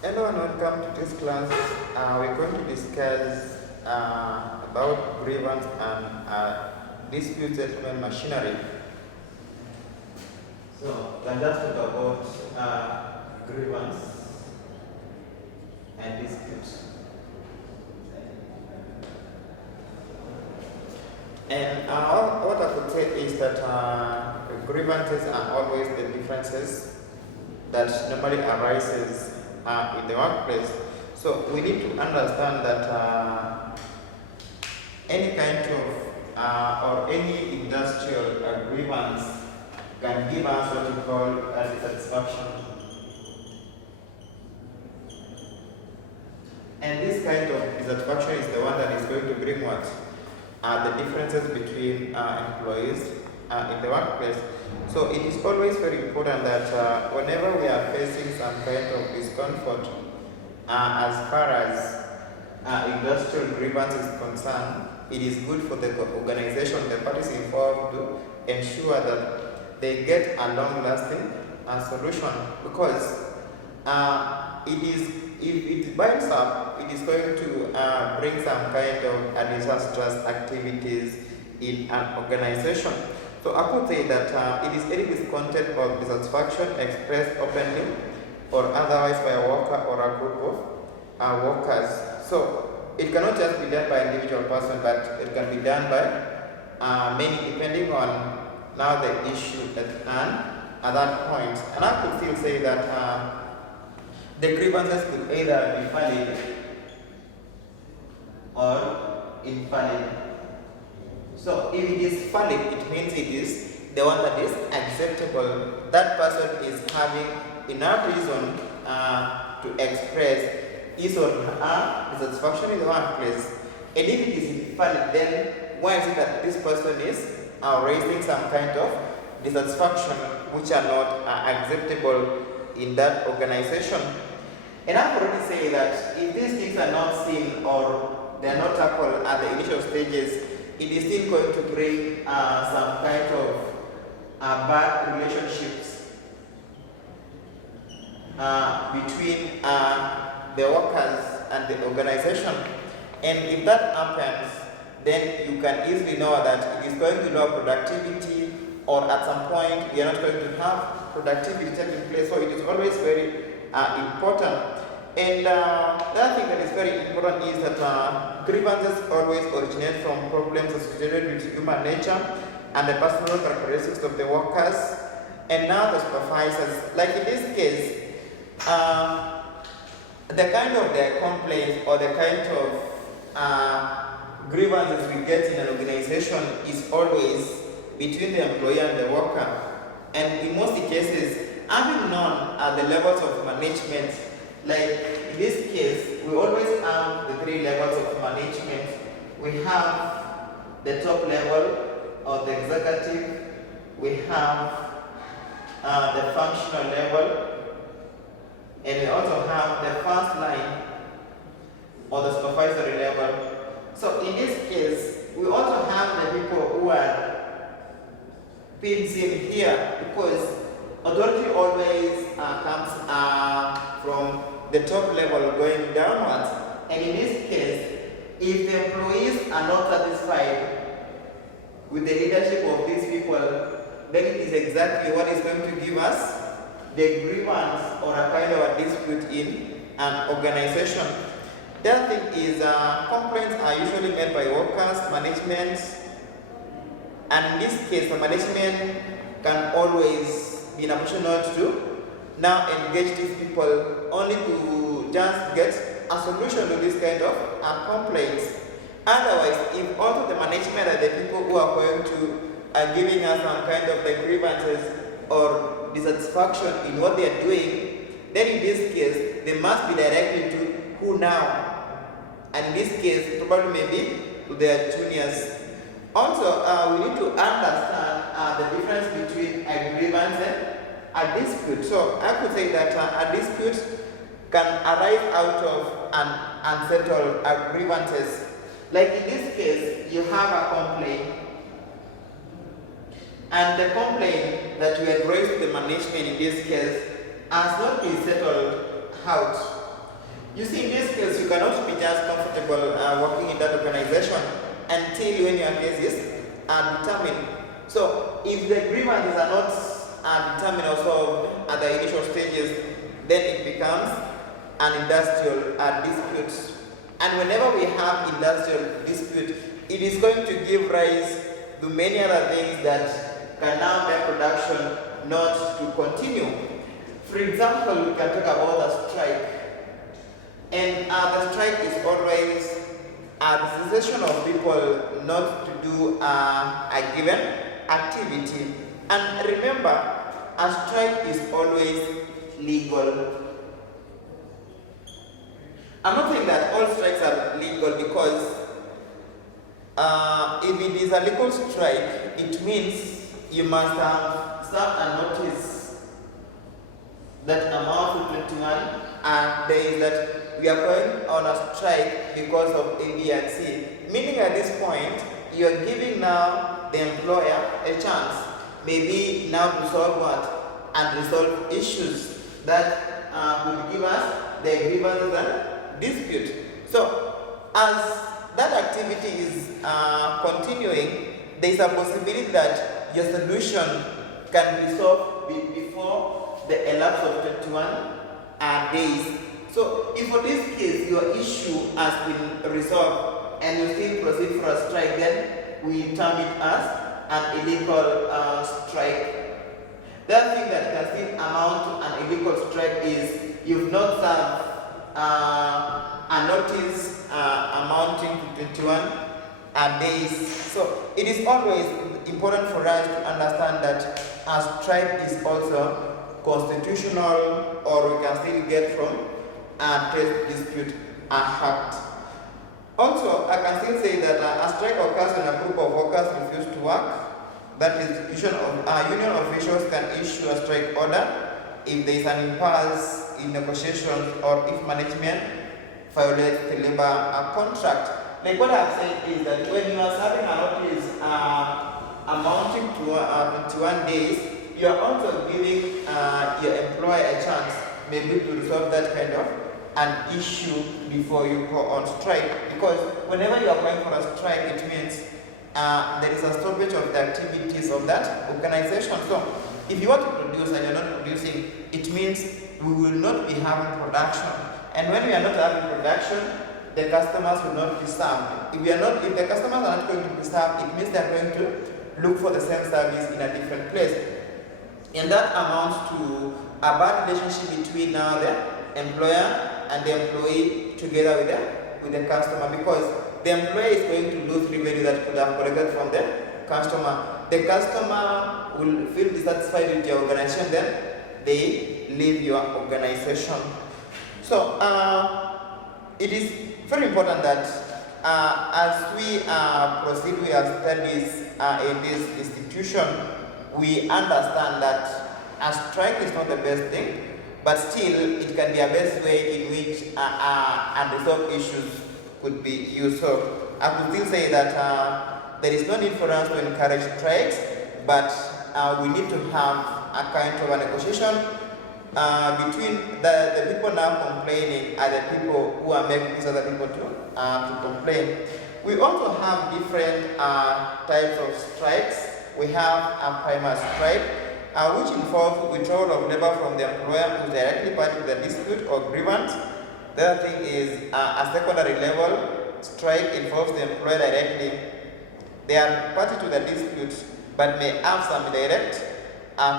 Hello and welcome to this class. We're going to discuss about grievance and dispute settlement machinery. So, we can just talk about grievance and dispute. And what I could say is that grievances are always the differences that normally arises in the workplace. So we need to understand that any kind of or any industrial grievance can give us what we call dissatisfaction. And this kind of dissatisfaction is the one that is going to bring what? The differences between employees in the workplace. So it is always very important that whenever we are facing some kind of discomfort as far as industrial grievance is concerned, it is good for the organization, the parties involved, to ensure that they get a long-lasting solution, because it is, if it binds up, it is going to bring some kind of disastrous activities in an organization. So I could say that it is any discontent or dissatisfaction expressed openly or otherwise by a worker or a group of workers. So it cannot just be done by an individual person, but it can be done by many, depending on now the issue at hand at that point. And I could still say that the grievances could either be valid or invalid. So if it is valid, it means it is the one that is acceptable. That person is having enough reason to express his or her dissatisfaction in the workplace. And if it is invalid, then why is it that this person is raising some kind of dissatisfaction which are not acceptable in that organization? And I've already said that if these things are not seen or they are not tackled at the initial stages, it is still going to bring some kind of bad relationships between the workers and the organization. And if that happens, then you can easily know that it is going to lower productivity, or at some point you are not going to have productivity taking place. So it is always very important. And the other thing that is very important is that grievances always originate from problems associated with human nature and the personal characteristics of the workers and now the supervisors. Like in this case, the kind of the complaints or the kind of grievances we get in an organization is always between the employer and the worker. And in most cases, having known at the levels of management, like in this case, we always have the three levels of management. We have the top level of the executive, we have the functional level, and we also have the first line or the supervisory level. So in this case, we also have the people who are being seen here, because authority always comes from the top level going downwards. And in this case, if the employees are not satisfied with the leadership of these people, then it is exactly what is going to give us the grievance or a kind of a dispute in an organization. The other thing is complaints are usually made by workers, management, and in this case, the management can always be in a position not to now engage these people only to just get a solution to this kind of complaints. Otherwise, if also the management are the people who are going to giving us some kind of the grievances or dissatisfaction in what they are doing, then in this case, they must be directed to who now? And in this case, probably maybe to their juniors. Also, we need to understand the difference between a grievance and a dispute. So I could say that a dispute can arise out of an unsettled grievances. Like in this case, you have a complaint, and the that you had raised to the management in this case has not been settled out. You see, in this case, you cannot be just comfortable working in that organization until when your case is determined. So, if the grievances are not determined or solved at the initial stages, then it becomes an industrial dispute. And whenever we have industrial dispute, it is going to give rise to many other things that can now make production not to continue. For example, we can talk about the strike. And the strike is always the cessation of people not to do a given activity. And remember, a strike is always legal. I'm not saying that all strikes are legal, because if it is a legal strike, it means you must have served a notice that amount to 21 days that we are going on a strike because of A, B, and C. Meaning at this point, you are giving now the employer a chance, maybe now to solve what? And resolve issues that will give us the grievances and dispute. So, as that activity is continuing, there is a possibility that your solution can be solved before the elapse of 21 days. So, if for this case your issue has been resolved and you still proceed for a strike, then we term it as an illegal strike. The other thing that can still amount to an illegal strike is you've not served a notice amounting to 21 days. So it is always important for us to understand that a strike is also constitutional, or we can still get from a trade dispute act. Also, I can still say that a strike occurs when a group of workers refuse to work. That is, union officials can issue a strike order if there is an impasse in negotiations or if management violates the labor contract. Like what I have said is that when you are serving a notice amounting to 21 days, you are also giving your employer a chance maybe to resolve that kind of an issue before you go on strike. Because whenever you are going for a strike, it means there is a stoppage of the activities of that organization. So if you want to produce and you're not producing, it means we will not be having production. And when we are not having production, the customers will not be served. If the customers are not going to be served, it means they are going to look for the same service in a different place. And that amounts to a bad relationship between now the employer and the employee together with the customer, because the employer is going to lose revenue that could have collected from the customer. The customer will feel dissatisfied with your organization, then they leave your organization. So it is very important that as we proceed with our studies in this institution, we understand that a strike is not the best thing, but still it can be a best way in which unresolved issues could be used. So I could still say that there is no need for us to encourage strikes, but we need to have a kind of a negotiation between the people now complaining and the people who are making these other people to complain. We also have different types of strikes. We have a primary strike, which involves withdrawal of labor from the employer who is directly part of the dispute or grievance. The other thing is a secondary level strike involves the employer directly. They are party to the dispute, but may have some direct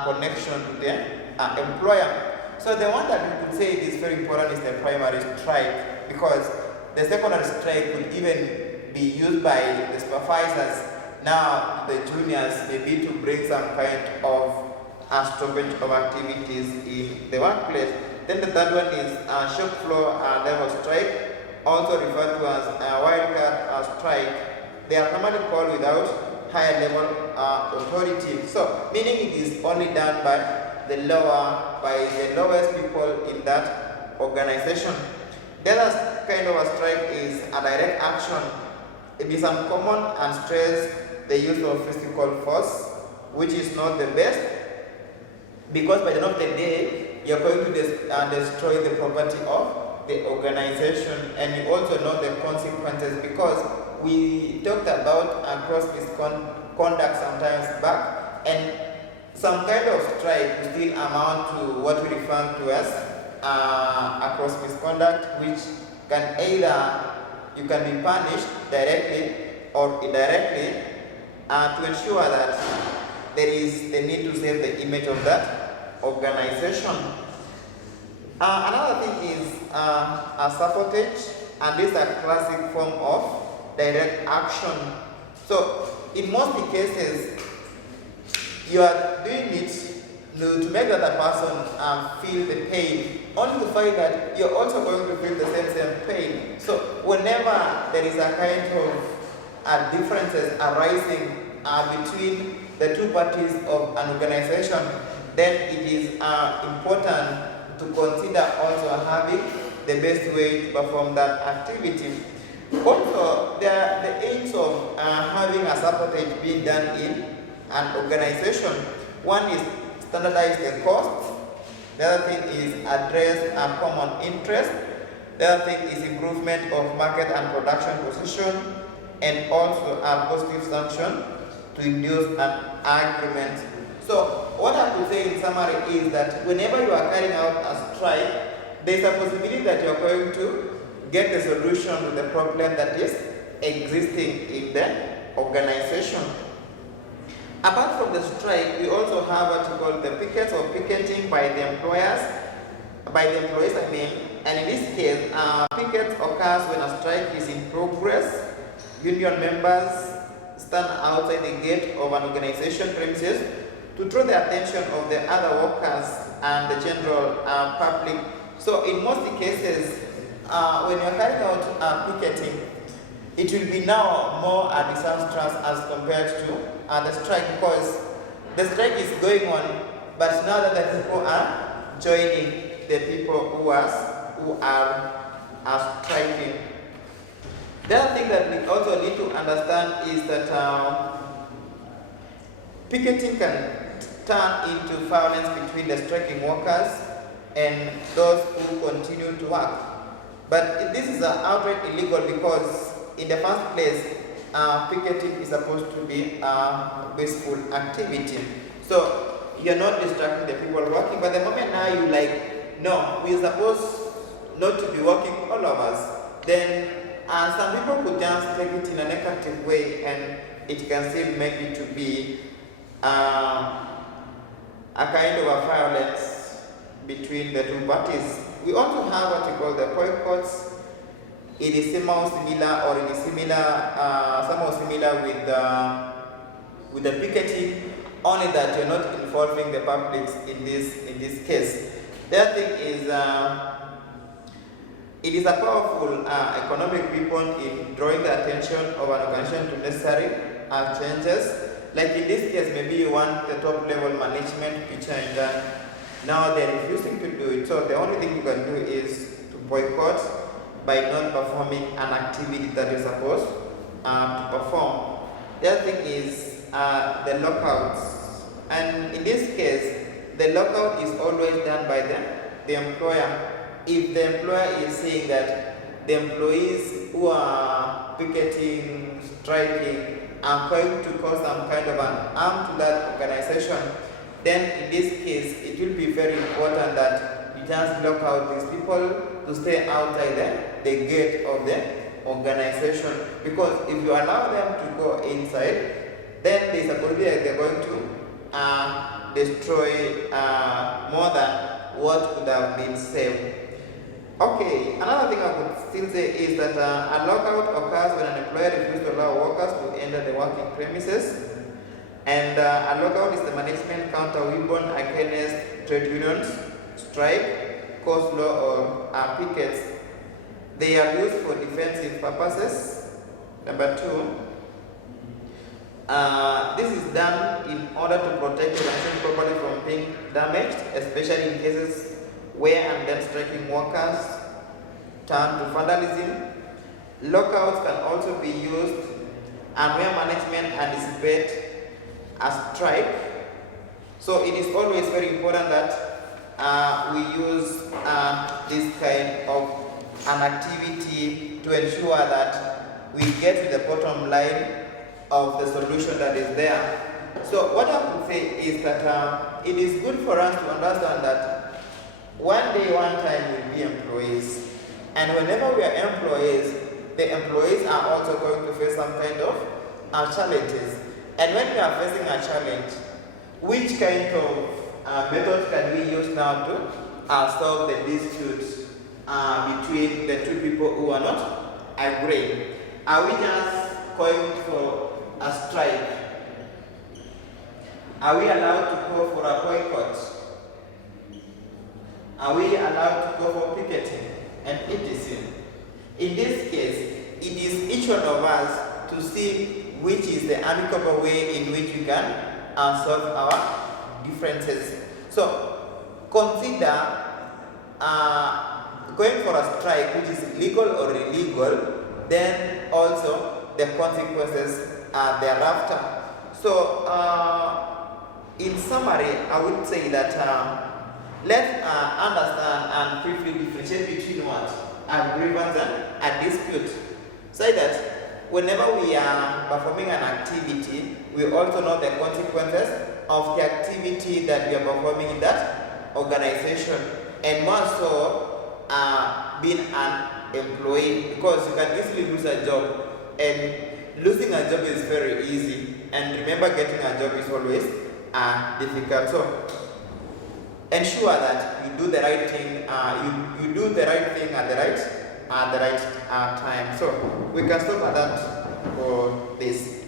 connection to the employer. So the one that we could say is very important is the primary strike, because the secondary strike could even be used by the supervisors, now the juniors, maybe to bring some kind of stoppage of activities in the workplace. Then the third one is shop floor level strike, also referred to as wildcard strike. They are normally called without higher level authority. So, meaning it is only done by the lowest people in that organization. The other kind of a strike is a direct action. It is uncommon and stress the use of physical force, which is not the best, because by the end of the day, you are going to destroy the property of the organization, and you also know the consequences, because we talked about gross misconduct sometimes back, and some kind of strike will still amount to what we refer to as gross misconduct, which can either you can be punished directly or indirectly to ensure that there is the need to save the image of that organization. Another thing is a sabotage, and this is a classic form of direct action. So in most cases, you are doing it to make the other person feel the pain, only to find that you're also going to feel the same pain. So whenever there is a kind of differences arising between the two parties of an organization, then it is important to consider also having the best way to perform that activity. Also, there are the aims of having a sabotage being done in an organization. One is standardize the cost. The other thing is address a common interest. The other thing is improvement of market and production position, and also a positive sanction to induce an agreement. So what I could say in summary is that whenever you are carrying out a strike, there is a possibility that you are going to get the solution to the problem that is existing in the organization. Apart from the strike, we also have what we call the pickets or picketing by the employees, and in this case, pickets occurs when a strike is in progress. Union members stand outside the gate of an organization premises to draw the attention of the other workers and the general public. So in most cases, when you're carrying out picketing, it will be now more disastrous as compared to the strike, because the strike is going on, but now that the people are joining the people who are striking. The other thing that we also need to understand is that picketing can turn into violence between the striking workers and those who continue to work. But this is outright illegal, because in the first place, picketing is supposed to be a peaceful activity. So you're not distracting the people working, but the moment now you no, we're supposed not to be working, all of us, then some people could just take it in a negative way, and it can still make it to be a kind of a violence between the two parties. We also have what we call the boycotts. It is somehow similar with the picketing, only that you're not involving the public in this case. The other thing is it is a powerful economic weapon in drawing the attention of an organization to necessary changes. Like in this case, maybe you want the top level management to change that. Now they're refusing to do it. So the only thing you can do is to boycott by not performing an activity that you're supposed to perform. The other thing is the lockouts. And in this case, the lockout is always done by the employer. If the employer is saying that the employees who are picketing, striking, are going to cause some kind of an harm to that organization, then in this case, it will be very important that you just lock out these people to stay outside the gate of the organization. Because if you allow them to go inside, then they supposedly they're going to destroy more than what could have been saved. Okay, another thing I would still say is that a lockout occurs when an employer refuses to allow workers to enter the working premises. And a lockout is the management counter weapon against trade unions, strike, cost law, or pickets. They are used for defensive purposes. Number two, this is done in order to protect the organization property from being damaged, especially in cases where and then striking workers turn to vandalism. Lockouts can also be used and where management anticipate a strike. So it is always very important that we use this kind of an activity to ensure that we get to the bottom line of the solution that is there. So what I would say is that it is good for us to understand that one day, one time we'll be employees. And whenever we are employees, the employees are also going to face some kind of challenges. And when we are facing a challenge, which kind of method can we use now to solve the dispute between the two people who are not agreeing? Are we just going for a strike? Are we allowed to go for a boycott? Are we allowed to go for picketing and etc.? In this case, it is each one of us to see which is the amicable way in which we can solve our differences. So consider going for a strike, which is legal or illegal, then also the consequences thereafter. So in summary, I would say that let's understand and briefly differentiate between what? A grievance and a dispute. So that whenever we are performing an activity, we also know the consequences of the activity that we are performing in that organization. And more so, being an employee, because you can easily lose a job, and losing a job is very easy. And remember, getting a job is always difficult. So ensure that you do the right thing. You do the right thing at the right time. So we can stop at that for this.